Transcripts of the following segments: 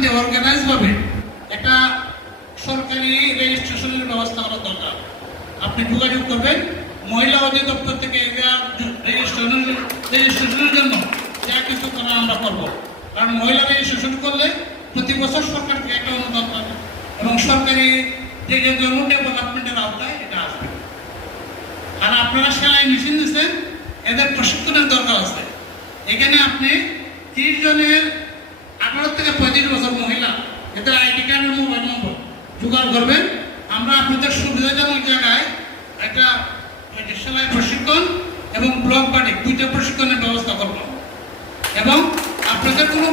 দিয়ে অর্গানাইজ ভাবে একটা সরকারি রেজিস্ট্রেশনের ব্যবস্থা করা দরকার। আপনি যোগাযোগ করবেন মহিলা অধিদপ্তর থেকে রেজিস্ট্রেশনের জন্য যা কিছু করা আমরা করব। কারণ মহিলা রেজিস্ট্রেশন করলে প্রতি বছর সরকার থেকে একটা অনুদান পাবে এবং সরকারি যে ডেভেলপমেন্টের আওতায় এটা আসবে। আর আপনারা সেলাই মেশিন দিচ্ছেন, এদের প্রশিক্ষণের দরকার আছে। এখানে আপনি 30 জনের 18 থেকে 35 বছর মহিলা এদের আইডি কার্ড মোবাইল নম্বর জোগাড় করবেন। আমরা আপনাদের সুবিধাজনক জায়গায় একটা সেলাই প্রশিক্ষণ এবং ব্লক বাড়ি 2টা প্রশিক্ষণের ব্যবস্থা করব এবং আপনাদের কোনো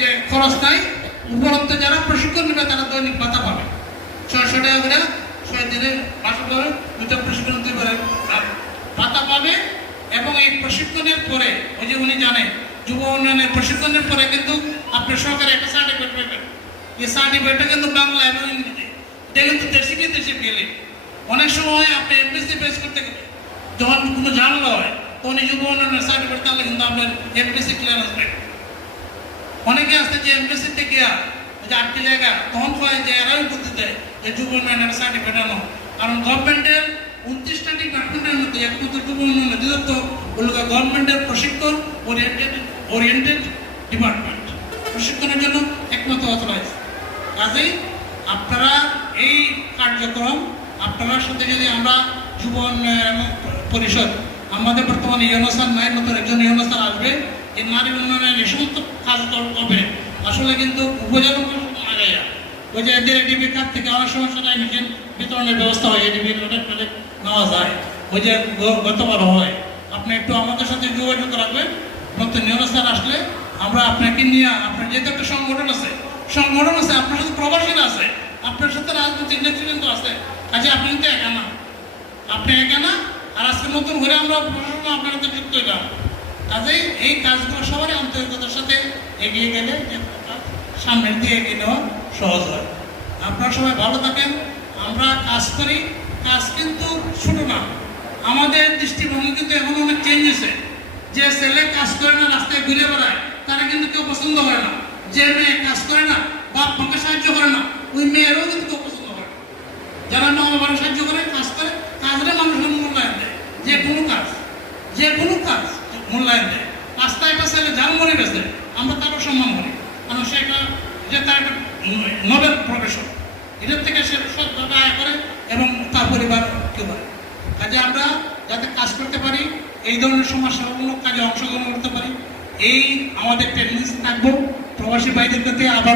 যে খরচ নাই। উপরন্তু যারা প্রশিক্ষণ নেবে তারা দৈনিক ভাতা পাবে 600 টাকা করে 6 দিনে 500 করে 2টা প্রশিক্ষণ দিতে পারে ভাতা পাবে। এবং এই প্রশিক্ষণের পরে ওই যে উনি জানেন যুব উন্নয়নের প্রশিক্ষণের পরে কিন্তু আপনি সরকারি একটা সার্টিফিকেট পাবেন। এই সার্টিফিকেটটা কিন্তু বাংলা এবং ইংরেজি, এটা কিন্তু দেশে গেলে অনেক সময় আপনি এমপিসি পেশ করতে গেলে যখন কোনো ঝামেলা হয় তখন এই যুব উন্নয়নের সার্টিফিকেট তাহলে কিন্তু আপনার এমপিসি ক্লিয়ারেন্স পাবেন। অনেকে আছে যে এমপিসি থেকে যে 8টি জায়গা তখন হয় যে এরাই বুদ্ধি দেয় যে যুব উন্নয়নের সার্টিফিকেট আনো। কারণ গভর্নমেন্টের 29টা ডিপার্টমেন্টের মধ্যে একমাত্র যুব উন্নয়ন অধিদপ্তর হল গভর্নমেন্টের প্রশিক্ষণ ওরিয়েন্টেড ডিপার্টমেন্ট, প্রশিক্ষণের জন্য একমাত্র অথরাইজ। কাজেই আপনারা এই কার্যক্রম আপনার সাথে যদি আমরা যুব উন্নয়ন পরিষদ আমাদের বর্তমানে ইউনুসার নায়ের মতো একজন ইউনুসার আসবে, এই নারী উন্নয়নের এই সমস্ত কাজ করবে। আসলে কিন্তু উপজেলা আগে ওই যে এদের এডিবি কার্ড থেকে অনেক সময় সেলাই মেশিন বিতরণের ব্যবস্থা হয়, এডিবি নেওয়া যায়, ওই যে গতবার হয়। আপনি একটু আমাদের সাথে যোগাযোগ রাখবেন। নতুন ইউনুসার আসলে আমরা আপনাকে নিয়ে আপনার যেহেতু একটা সংগঠন আছে আপনার সাথে প্রবাসীরা আছে, আপনার সাথে রাজনৈতিক নেতৃবৃন্দ আছে। কাজে আপনি কিন্তু একা না, আর আজকে নতুন ঘুরে আমরা আপনার সাথে যুক্ত হইলাম। কাজেই এই কাজগুলো সবারই আন্তরিকতার সাথে এগিয়ে গেলে সামনের দিয়ে এগিয়ে নেওয়া সহজ হয়। আপনারা সবাই ভালো থাকেন। আমরা কাজ করি, কাজ কিন্তু ছোট না। আমাদের দৃষ্টিভঙ্গি কিন্তু এখন অনেক চেঞ্জ হয়েছে। যে ছেলে কাজ করে না রাস্তায় ঘুরে বেড়ায় তারা কিন্তু কেউ পছন্দ করে না। যে মেয়ে কাজ করে না বাপ মাকে সাহায্য করে না ওই মেয়েরও কিন্তু কেউ পছন্দ করে না। যারা মা বাবার সাহায্য করে কাজ করে কাজটা মানুষের মূল্যায়ন দেয়। যে কোনো কাজ মূল্যায়ন দেয়। রাস্তায় একটা ছেলে যার মনে গেছে আমরা তারও সম্মান করি, কারণ সে একটা যে তার একটা নোবেল প্রফেশন, এটার থেকে সে সৎভাবে আয় করে এবং তার পরিবার কেউ করে। কাজে আমরা যাতে কাজ করতে পারি, এই ধরনের সমাজসেবামূলক কাজে অংশগ্রহণ করতে পারি, এই আমাদের টেন্ডেন্সি থাকবো। প্রবাসী ভাইদের প্রতি আবার